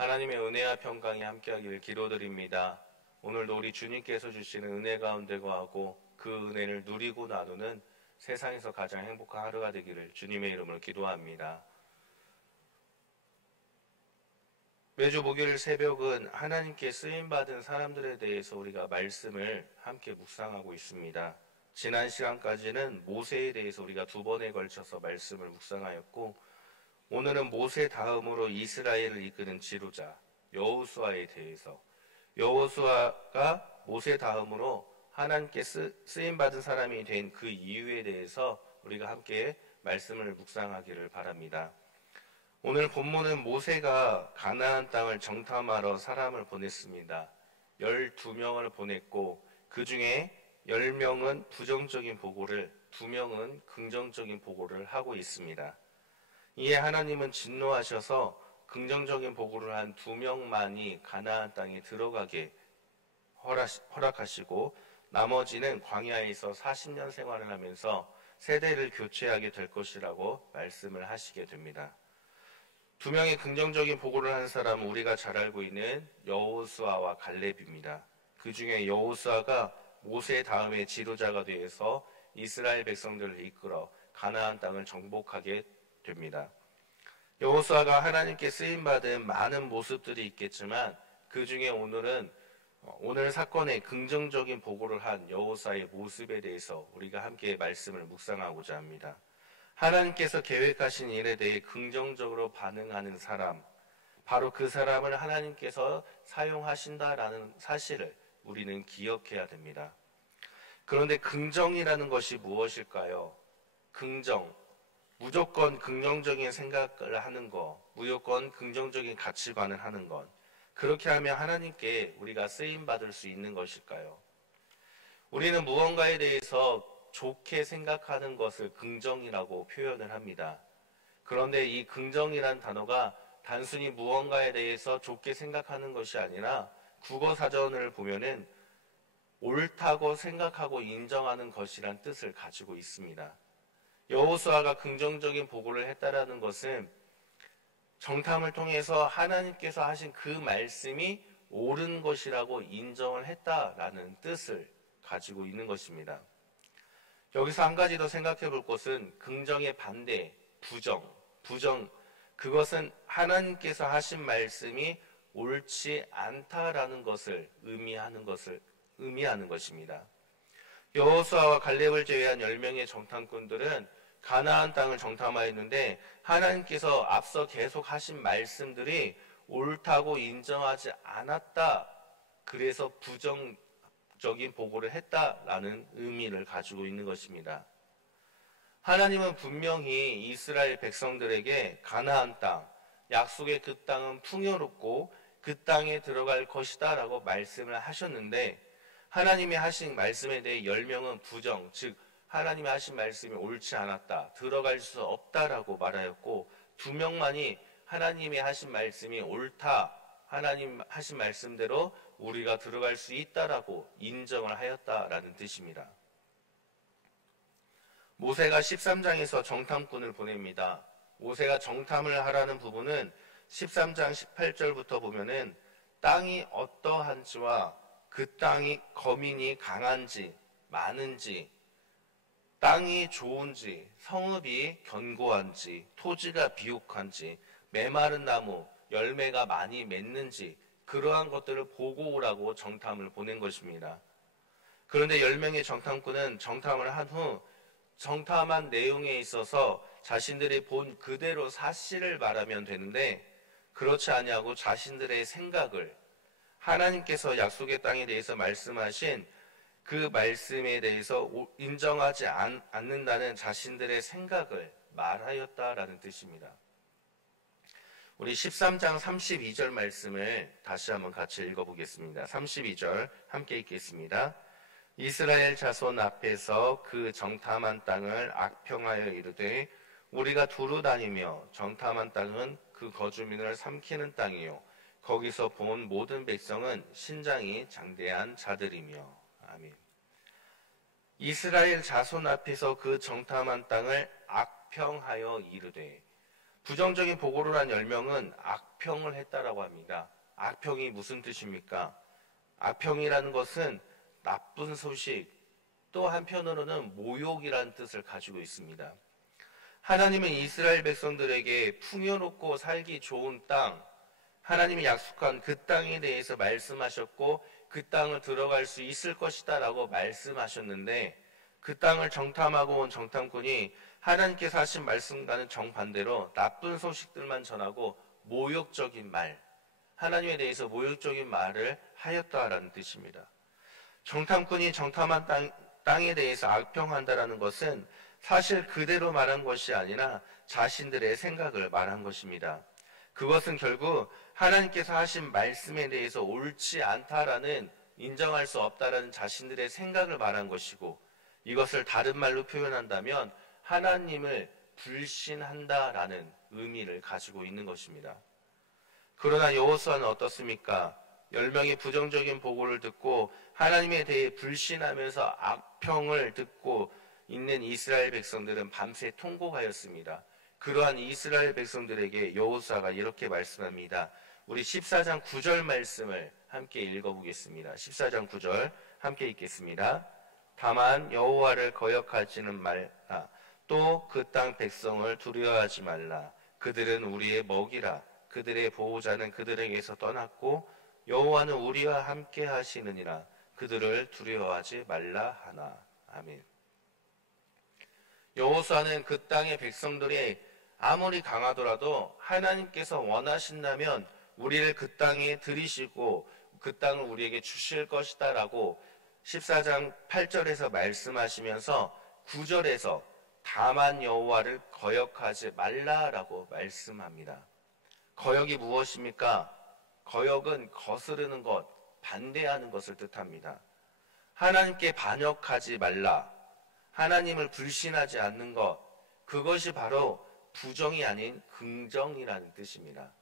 하나님의 은혜와 평강이 함께하기를 기도드립니다. 오늘도 우리 주님께서 주시는 은혜 가운데 거하고 그 은혜를 누리고 나누는 세상에서 가장 행복한 하루가 되기를 주님의 이름으로 기도합니다. 매주 목요일 새벽은 하나님께 쓰임받은 사람들에 대해서 우리가 말씀을 함께 묵상하고 있습니다. 지난 시간까지는 모세에 대해서 우리가 2번에 걸쳐서 말씀을 묵상하였고, 오늘은 모세 다음으로 이스라엘을 이끄는 지도자 여호수아에 대해서, 여호수아가 모세 다음으로 하나님께 쓰임받은 사람이 된 그 이유에 대해서 우리가 함께 말씀을 묵상하기를 바랍니다. 오늘 본문은 모세가 가나안 땅을 정탐하러 사람을 보냈습니다. 12명을 보냈고 그 중에 10명은 부정적인 보고를, 2명은 긍정적인 보고를 하고 있습니다. 이에 하나님은 진노하셔서 긍정적인 보고를 한 2명만이 가나안 땅에 들어가게 허락하시고 나머지는 광야에서 40년 생활을 하면서 세대를 교체하게 될 것이라고 말씀을 하시게 됩니다. 2명의 긍정적인 보고를 한 사람은 우리가 잘 알고 있는 여호수아와 갈렙입니다. 그 중에 여호수아가 모세 다음에 지도자가 되어서 이스라엘 백성들을 이끌어 가나안 땅을 정복하게 됩니다. 여호수아가 하나님께 쓰임받은 많은 모습들이 있겠지만 그 중에 오늘 사건의 긍정적인 보고를 한 여호수아의 모습에 대해서 우리가 함께 말씀을 묵상하고자 합니다. 하나님께서 계획하신 일에 대해 긍정적으로 반응하는 사람, 바로 그 사람을 하나님께서 사용하신다라는 사실을 우리는 기억해야 됩니다. 그런데 긍정이라는 것이 무엇일까요? 긍정, 무조건 긍정적인 생각을 하는 것, 무조건 긍정적인 가치관을 하는 것, 그렇게 하면 하나님께 우리가 쓰임받을 수 있는 것일까요? 우리는 무언가에 대해서 좋게 생각하는 것을 긍정이라고 표현을 합니다. 그런데 이 긍정이란 단어가 단순히 무언가에 대해서 좋게 생각하는 것이 아니라 국어사전을 보면은 옳다고 생각하고 인정하는 것이란 뜻을 가지고 있습니다. 여호수아가 긍정적인 보고를 했다라는 것은 정탐을 통해서 하나님께서 하신 그 말씀이 옳은 것이라고 인정을 했다라는 뜻을 가지고 있는 것입니다. 여기서 한 가지 더 생각해 볼 것은 긍정의 반대, 부정, 그것은 하나님께서 하신 말씀이 옳지 않다라는 것을 의미하는 것입니다. 여호수아와 갈렙을 제외한 10명의 정탐꾼들은 가나안 땅을 정탐하였는데 하나님께서 앞서 계속 하신 말씀들이 옳다고 인정하지 않았다, 그래서 부정적인 보고를 했다라는 의미를 가지고 있는 것입니다. 하나님은 분명히 이스라엘 백성들에게 가나안 땅, 약속의 그 땅은 풍요롭고 그 땅에 들어갈 것이다 라고 말씀을 하셨는데, 하나님이 하신 말씀에 대해 10명은 부정, 즉 하나님이 하신 말씀이 옳지 않았다, 들어갈 수 없다라고 말하였고, 2명만이 하나님이 하신 말씀이 옳다, 하나님 하신 말씀대로 우리가 들어갈 수 있다라고 인정을 하였다라는 뜻입니다. 모세가 13장에서 정탐꾼을 보냅니다. 모세가 정탐을 하라는 부분은 13장 18절부터 보면은 땅이 어떠한지와 그 땅이 거민이 강한지 많은지, 땅이 좋은지, 성읍이 견고한지, 토지가 비옥한지, 메마른 나무, 열매가 많이 맺는지, 그러한 것들을 보고 오라고 정탐을 보낸 것입니다. 그런데 10명의 정탐꾼은 정탐을 한 후 정탐한 내용에 있어서 자신들이 본 그대로 사실을 말하면 되는데, 그렇지 아니하고 자신들의 생각을, 하나님께서 약속의 땅에 대해서 말씀하신 그 말씀에 대해서 인정하지 않는다는 자신들의 생각을 말하였다라는 뜻입니다. 우리 13장 32절 말씀을 다시 한번 같이 읽어보겠습니다. 32절 함께 읽겠습니다. 이스라엘 자손 앞에서 그 정탐한 땅을 악평하여 이르되 우리가 두루 다니며 정탐한 땅은 그 거주민을 삼키는 땅이요 거기서 본 모든 백성은 신장이 장대한 자들이며. 아멘. 이스라엘 자손 앞에서 그 정탐한 땅을 악평하여 이르되, 부정적인 보고를 한 10명은 악평을 했다라고 합니다. 악평이 무슨 뜻입니까? 악평이라는 것은 나쁜 소식, 또 한편으로는 모욕이라는 뜻을 가지고 있습니다. 하나님은 이스라엘 백성들에게 풍요롭고 살기 좋은 땅, 하나님이 약속한 그 땅에 대해서 말씀하셨고 그 땅을 들어갈 수 있을 것이다 라고 말씀하셨는데, 그 땅을 정탐하고 온 정탐꾼이 하나님께서 하신 말씀과는 정반대로 나쁜 소식들만 전하고 모욕적인 말, 하나님에 대해서 모욕적인 말을 하였다라는 뜻입니다. 정탐꾼이 정탐한 땅에 대해서 악평한다라는 것은 사실 그대로 말한 것이 아니라 자신들의 생각을 말한 것입니다. 그것은 결국 하나님께서 하신 말씀에 대해서 옳지 않다라는, 인정할 수 없다라는 자신들의 생각을 말한 것이고, 이것을 다른 말로 표현한다면 하나님을 불신한다라는 의미를 가지고 있는 것입니다. 그러나 여호수아는 어떻습니까? 10명의 부정적인 보고를 듣고 하나님에 대해 불신하면서 악평을 듣고 있는 이스라엘 백성들은 밤새 통곡하였습니다. 그러한 이스라엘 백성들에게 여호수아가 이렇게 말씀합니다. 우리 14장 9절 말씀을 함께 읽어보겠습니다. 14장 9절 함께 읽겠습니다. 다만 여호와를 거역하지는 말라. 또 그 땅 백성을 두려워하지 말라. 그들은 우리의 먹이라. 그들의 보호자는 그들에게서 떠났고 여호와는 우리와 함께 하시느니라. 그들을 두려워하지 말라 하나. 아멘. 여호수아는 그 땅의 백성들이 아무리 강하더라도 하나님께서 원하신다면 우리를 그 땅에 들이시고 그 땅을 우리에게 주실 것이다 라고 14장 8절에서 말씀하시면서 9절에서 다만 여호와를 거역하지 말라라고 말씀합니다. 거역이 무엇입니까? 거역은 거스르는 것, 반대하는 것을 뜻합니다. 하나님께 반역하지 말라, 하나님을 불신하지 않는 것, 그것이 바로 부정이 아닌 긍정이라는 뜻입니다.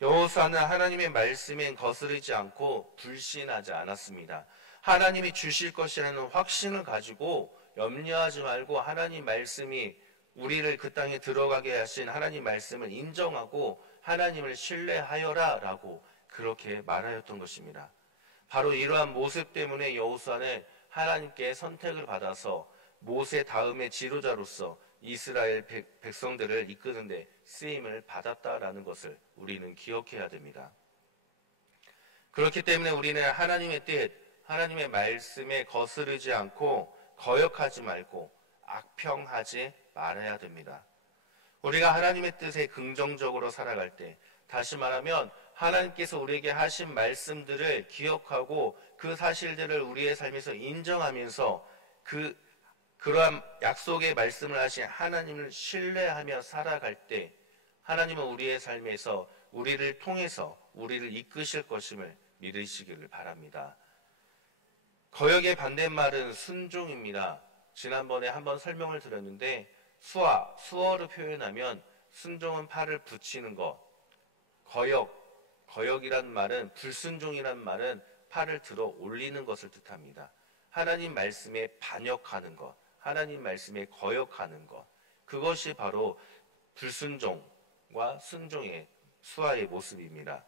여호수아는 하나님의 말씀에 거스르지 않고 불신하지 않았습니다. 하나님이 주실 것이라는 확신을 가지고 염려하지 말고 하나님 말씀이 우리를 그 땅에 들어가게 하신 하나님 말씀을 인정하고 하나님을 신뢰하여라 라고 그렇게 말하였던 것입니다. 바로 이러한 모습 때문에 여호수아는 하나님께 선택을 받아서 모세 다음의 지도자로서 이스라엘 백성들을 이끄는 데 쓰임을 받았다라는 것을 우리는 기억해야 됩니다. 그렇기 때문에 우리는 하나님의 뜻, 하나님의 말씀에 거스르지 않고 거역하지 말고 악평하지 말아야 됩니다. 우리가 하나님의 뜻에 긍정적으로 살아갈 때, 다시 말하면 하나님께서 우리에게 하신 말씀들을 기억하고 그 사실들을 우리의 삶에서 인정하면서 그러한 약속의 말씀을 하신 하나님을 신뢰하며 살아갈 때 하나님은 우리의 삶에서 우리를 통해서 우리를 이끄실 것임을 믿으시기를 바랍니다. 거역의 반대말은 순종입니다. 지난번에 한번 설명을 드렸는데 수어로 표현하면 순종은 팔을 붙이는 것, 거역이란 말은, 불순종이란 말은 팔을 들어 올리는 것을 뜻합니다. 하나님 말씀에 반역하는 것, 하나님 말씀에 거역하는 것, 그것이 바로 불순종과 순종의 수아의 모습입니다.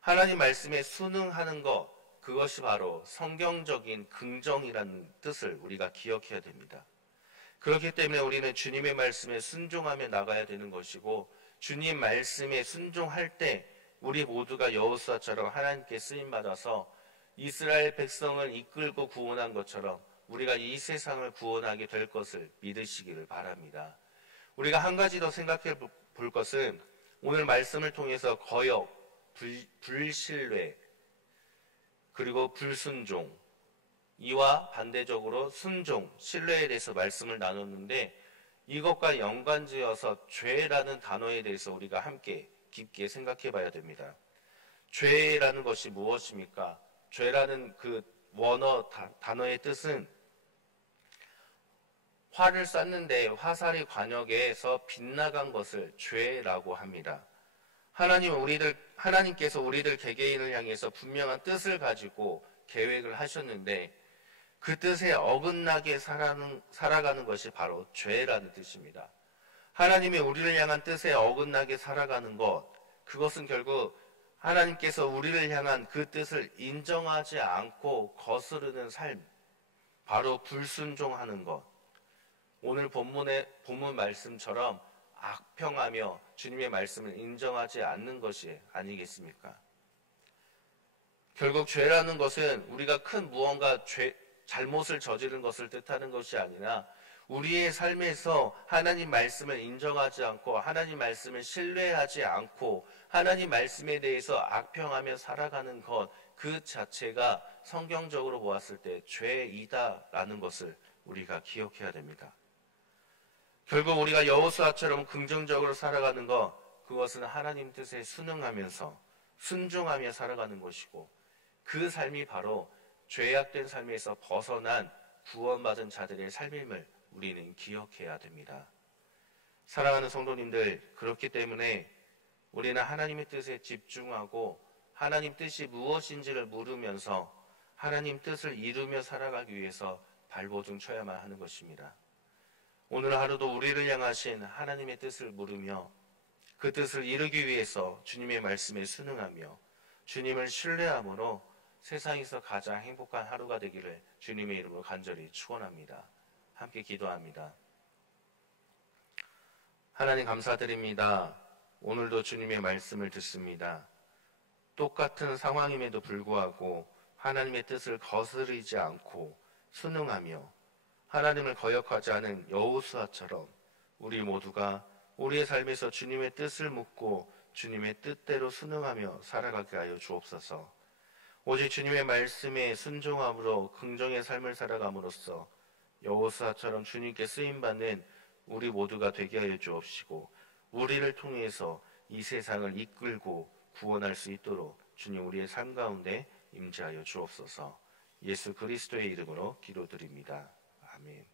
하나님 말씀에 순응하는 것, 그것이 바로 성경적인 긍정이라는 뜻을 우리가 기억해야 됩니다. 그렇기 때문에 우리는 주님의 말씀에 순종하며 나가야 되는 것이고, 주님 말씀에 순종할 때 우리 모두가 여호수아처럼 하나님께 쓰임받아서 이스라엘 백성을 이끌고 구원한 것처럼 우리가 이 세상을 구원하게 될 것을 믿으시기를 바랍니다. 우리가 한 가지 더 생각해 볼 것은, 오늘 말씀을 통해서 거역, 불신뢰, 그리고 불순종, 이와 반대적으로 순종, 신뢰에 대해서 말씀을 나눴는데, 이것과 연관지어서 죄라는 단어에 대해서 우리가 함께 깊게 생각해 봐야 됩니다. 죄라는 것이 무엇입니까? 죄라는 그 원어 단어의 뜻은 화를 쐈는데 화살이 관역에서 빗나간 것을 죄라고 합니다. 하나님께서 우리들 개개인을 향해서 분명한 뜻을 가지고 계획을 하셨는데 그 뜻에 어긋나게 살아가는 것이 바로 죄라는 뜻입니다. 하나님의 우리를 향한 뜻에 어긋나게 살아가는 것, 그것은 결국 하나님께서 우리를 향한 그 뜻을 인정하지 않고 거스르는 삶, 바로 불순종하는 것. 오늘 본문 말씀처럼 악평하며 주님의 말씀을 인정하지 않는 것이 아니겠습니까? 결국 죄라는 것은 우리가 큰 무언가 잘못을 저지른 것을 뜻하는 것이 아니라 우리의 삶에서 하나님 말씀을 인정하지 않고 하나님 말씀을 신뢰하지 않고 하나님 말씀에 대해서 악평하며 살아가는 것, 그 자체가 성경적으로 보았을 때 죄이다라는 것을 우리가 기억해야 됩니다. 결국 우리가 여호수아처럼 긍정적으로 살아가는 것, 그것은 하나님 뜻에 순응하면서 순종하며 살아가는 것이고, 그 삶이 바로 죄악된 삶에서 벗어난 구원받은 자들의 삶임을 우리는 기억해야 됩니다. 사랑하는 성도님들, 그렇기 때문에 우리는 하나님의 뜻에 집중하고 하나님 뜻이 무엇인지를 물으면서 하나님 뜻을 이루며 살아가기 위해서 발버둥 쳐야만 하는 것입니다. 오늘 하루도 우리를 향하신 하나님의 뜻을 물으며 그 뜻을 이루기 위해서 주님의 말씀에 순응하며 주님을 신뢰함으로 세상에서 가장 행복한 하루가 되기를 주님의 이름으로 간절히 축원합니다. 함께 기도합니다. 하나님 감사드립니다. 오늘도 주님의 말씀을 듣습니다. 똑같은 상황임에도 불구하고 하나님의 뜻을 거스르지 않고 순응하며 하나님을 거역하지 않은 여호수아처럼 우리 모두가 우리의 삶에서 주님의 뜻을 묻고 주님의 뜻대로 순응하며 살아가게 하여 주옵소서. 오직 주님의 말씀에 순종함으로 긍정의 삶을 살아감으로써 여호수아처럼 주님께 쓰임받는 우리 모두가 되게 하여 주옵시고 우리를 통해서 이 세상을 이끌고 구원할 수 있도록 주님 우리의 삶 가운데 임재하여 주옵소서. 예수 그리스도의 이름으로 기도드립니다. 아멘.